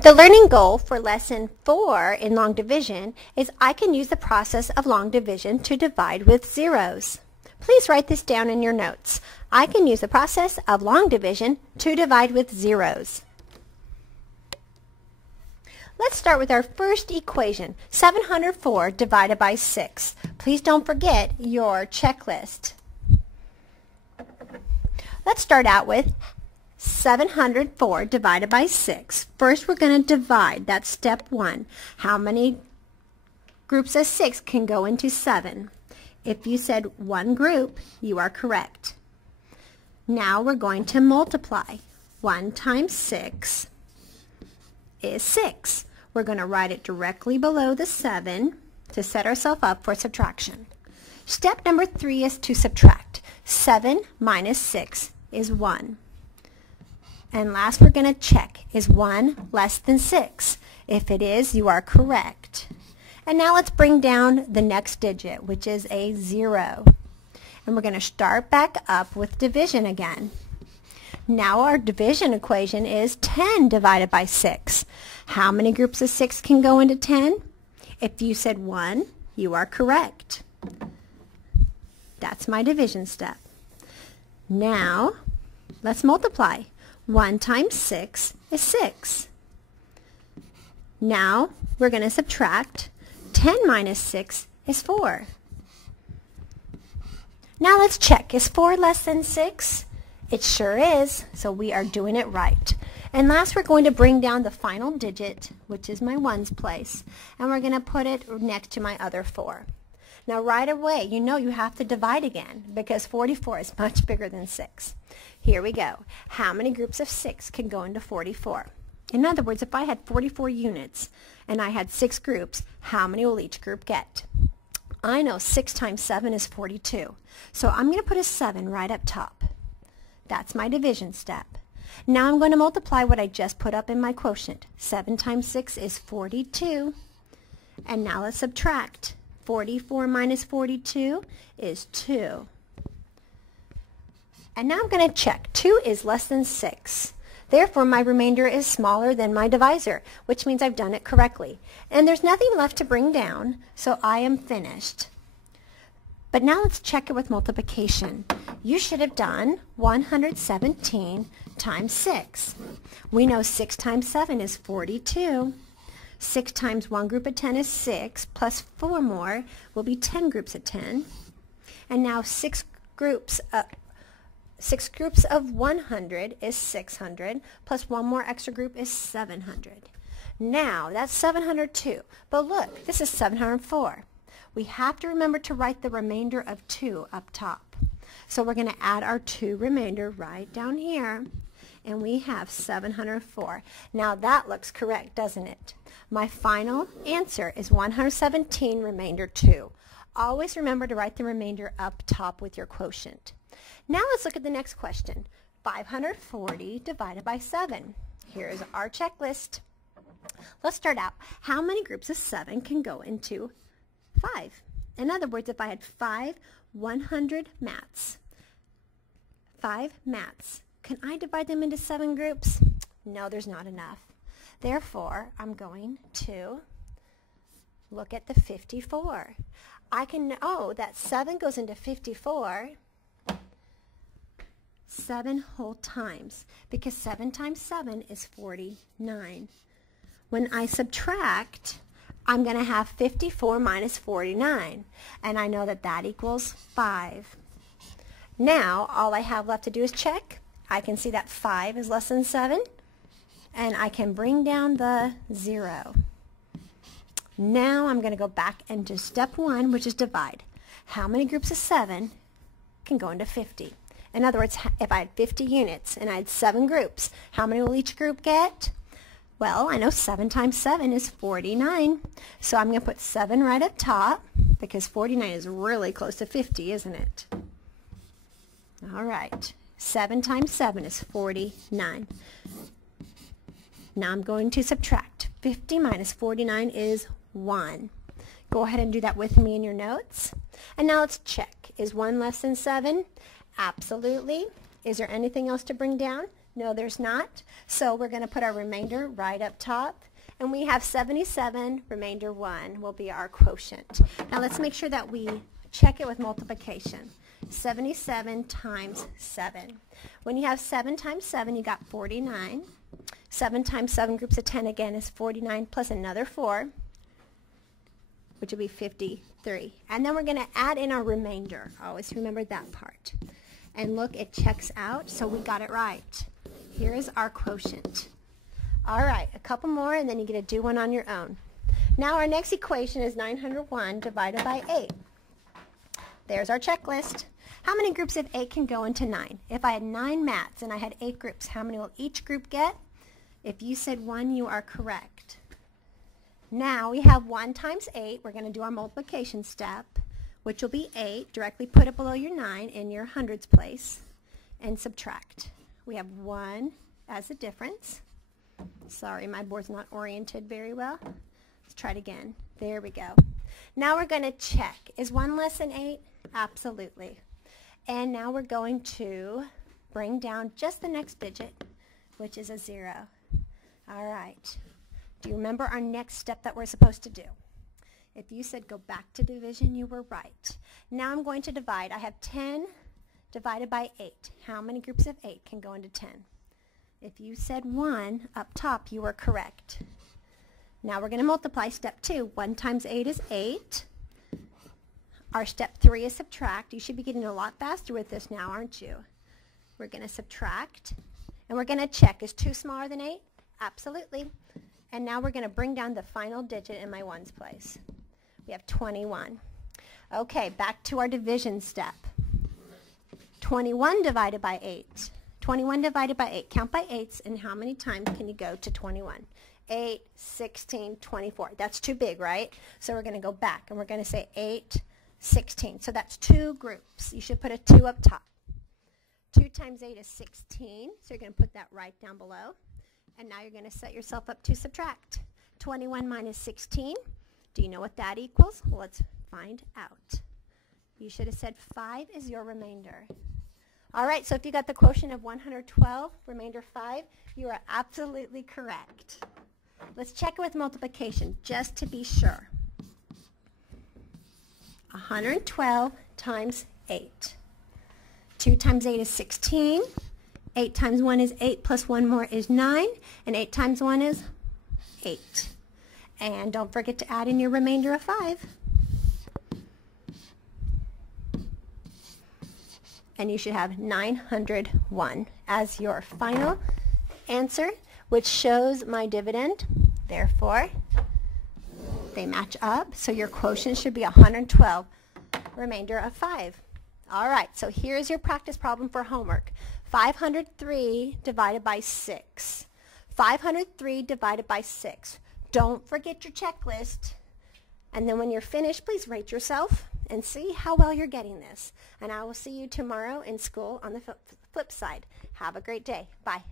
The learning goal for lesson 4 in long division is I can use the process of long division to divide with zeros. Please write this down in your notes. I can use the process of long division to divide with zeros. Let's start with our first equation, 704 divided by 6. Please don't forget your checklist. Let's start out with 704 divided by 6. First we're going to divide. That's step 1. How many groups of 6 can go into 7? If you said one group, you are correct. Now we're going to multiply. 1 times 6 is 6. We're going to write it directly below the 7 to set ourselves up for subtraction. Step number 3 is to subtract. 7 minus 6 is 1. And last we're going to check, is 1 less than 6? If it is, you are correct. And now let's bring down the next digit, which is a 0. And we're going to start back up with division again. Now our division equation is 10 divided by 6. How many groups of 6 can go into 10? If you said 1, you are correct. That's my division step. Now, let's multiply. 1 times 6 is 6. Now, we're going to subtract. 10 minus 6 is 4. Now let's check. Is 4 less than 6? It sure is, so we are doing it right. And last we're going to bring down the final digit, which is my ones place, and we're going to put it next to my other 4. Now right away, you know you have to divide again because 44 is much bigger than 6. Here we go. How many groups of 6 can go into 44? In other words, if I had 44 units and I had 6 groups, how many will each group get? I know 6 times 7 is 42, so I'm going to put a 7 right up top. That's my division step. Now I'm going to multiply what I just put up in my quotient. 7 times 6 is 42. And now let's subtract. 44 minus 42 is 2. And now I'm going to check. 2 is less than 6. Therefore, my remainder is smaller than my divisor, which means I've done it correctly. And there's nothing left to bring down, so I am finished. But now let's check it with multiplication. You should have done 117 times 6. We know 6 times 7 is 42. 6 times one group of 10 is 6, plus 4 more will be 10 groups of 10. And now 6 groups of 100 is 600, plus one more extra group is 700. Now, that's 702. But look, this is 704. We have to remember to write the remainder of 2 up top. So we're going to add our 2 remainder right down here, and we have 704. Now that looks correct, doesn't it? My final answer is 117 remainder 2. Always remember to write the remainder up top with your quotient. Now let's look at the next question. 540 divided by 7. Here's our checklist. Let's start out. How many groups of 7 can go into 5? In other words, if I had 5 100 mats, 5 mats, can I divide them into 7 groups? No, there's not enough. Therefore, I'm going to look at the 54. I can know that 7 goes into 54 7 whole times, because 7 times 7 is 49. When I subtract, I'm going to have 54 minus 49, and I know that that equals 5. Now, all I have left to do is check. I can see that 5 is less than 7, and I can bring down the 0. Now I'm going to go back and do step 1, which is divide. How many groups of 7 can go into 50? In other words, if I had 50 units and I had 7 groups, how many will each group get? Well, I know 7 times 7 is 49. So I'm going to put 7 right up top because 49 is really close to 50, isn't it? All right. 7 times 7 is 49. Now I'm going to subtract. 50 minus 49 is 1. Go ahead and do that with me in your notes. And now let's check. Is 1 less than 7? Absolutely. Is there anything else to bring down? No, there's not. So we're going to put our remainder right up top. And we have 77, remainder 1 will be our quotient. Now let's make sure that we check it with multiplication. 77 times 7. When you have 7 times 7, you got 49. 7 times 7 groups of 10 again is 49 plus another 4, which will be 53. And then we're going to add in our remainder. Always remember that part. And look, it checks out, so we got it right. Here is our quotient. All right, a couple more, and then you get to do one on your own. Now our next equation is 901 divided by 8. There's our checklist. How many groups of 8 can go into 9? If I had 9 mats and I had 8 groups, how many will each group get? If you said 1, you are correct. Now we have 1 times 8. We're going to do our multiplication step, which will be 8. Directly put it below your 9 in your hundreds place and subtract. We have 1 as a difference. Sorry, my board's not oriented very well. Let's try it again. There we go. Now we're going to check. Is 1 less than 8? Absolutely. And now we're going to bring down just the next digit, which is a 0. All right. Do you remember our next step that we're supposed to do? If you said go back to division, you were right. Now I'm going to divide. I have 10 divided by 8. How many groups of 8 can go into 10? If you said 1 up top, you were correct. Now we're going to multiply. Step 2. 1 times 8 is 8. Our step 3 is subtract. You should be getting a lot faster with this now, aren't you? We're going to subtract. And we're going to check. Is 2 smaller than 8? Absolutely. And now we're going to bring down the final digit in my ones place. We have 21. Okay, back to our division step. 21 divided by 8. 21 divided by 8. Count by 8s, and how many times can you go to 21? 8, 16, 24. That's too big, right? So we're going to go back, and we're going to say 8, 16. So that's 2 groups. You should put a 2 up top. 2 times 8 is 16, so you're going to put that right down below. And now you're going to set yourself up to subtract. 21 minus 16. Do you know what that equals? Well, let's find out. You should have said 5 is your remainder. All right, so if you got the quotient of 112, remainder 5, you are absolutely correct. Let's check it with multiplication just to be sure. 112 times 8. 2 times 8 is 16. 8 times 1 is 8, plus 1 more is 9, and 8 times 1 is 8. And don't forget to add in your remainder of 5. And you should have 901 as your final answer, which shows my dividend. Therefore, they match up, so your quotient should be 112, remainder of 5. All right, so here's your practice problem for homework. 503 divided by 6. 503 divided by 6. Don't forget your checklist. And then when you're finished, please rate yourself and see how well you're getting this. And I will see you tomorrow in school on the flip side. Have a great day. Bye.